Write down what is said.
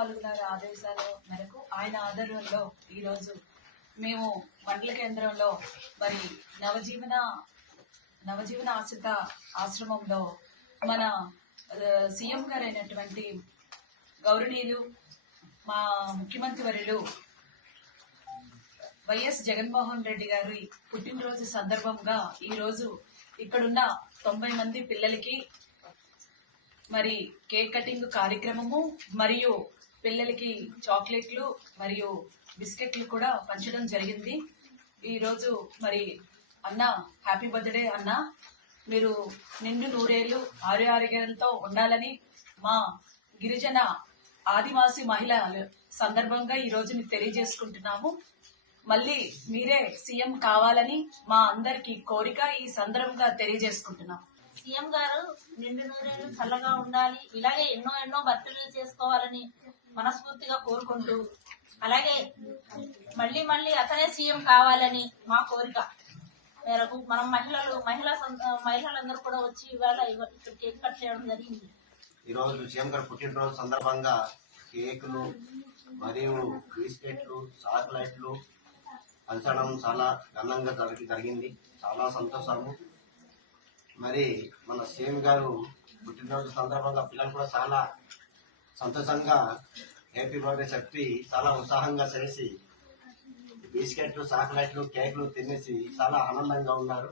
రాజ్యపాల్ గారి ఆదేశాల మేరకు ఆయన ఆధ్వర్యంలో ఈరోజు మేము మండల కేంద్రంలో మరి నవజీవన ఆశ్రిత ఆశ్రమంలో మన సీఎం గారు అయినటువంటి గౌరవనీయులు మా ముఖ్యమంత్రి వర్యులు వైఎస్ జగన్మోహన్ రెడ్డి గారి పుట్టినరోజు సందర్భంగా ఈరోజు ఇక్కడున్న 90 మంది పిల్లలకి మరి కేక్ కటింగ్ కార్యక్రమము మరియు పిల్లలకి చాక్లెట్లు మరియు బిస్కెట్లు కూడా పంచడం జరిగింది. ఈరోజు మరి అన్న హ్యాపీ బర్త్డే అన్న, మీరు నిండు నూరేళ్లు ఆరోగ్యాలతో ఉండాలని మా గిరిజన ఆదివాసీ మహిళల సందర్భంగా ఈరోజు మీకు తెలియజేసుకుంటున్నాము. మళ్ళీ మీరే సీఎం కావాలని మా అందరికి కోరిక ఈ సందర్భంగా తెలియజేసుకుంటున్నాం. సీఎం గారు నిండు నూరేళ్లు చల్లగా ఉండాలి, ఇలాగే ఎన్నో బర్త్డేలు చేసుకోవాలని మనస్ఫూర్తిగా కోరుకుంటూ, అలాగే మళ్ళీ అతనే సీఎం కావాలని మా కోరిక మేరకు మనం మహిళలందరూ కూడా వచ్చి ఇవాళ ఇక్కడ కేక్ కట్ చేయడం జరిగింది. ఈరోజు సీఎం గారు పుట్టినరోజు సందర్భంగా కేకులు మరియు బిస్కెట్లు, చాక్లెట్లు పంచడం చాలా ఘనంగా జరిగింది. చాలా సంతోషము. మరి మన సీఎం గారు పుట్టినరోజు సందర్భంగా పిల్లలు కూడా చాలా సంతోషంగా హ్యాపీ బర్త్డే చెప్పి చాలా ఉత్సాహంగా చేసి బిస్కెట్లు, చాక్లెట్లు, కేకులు తినేసి చాలా ఆనందంగా ఉన్నారు.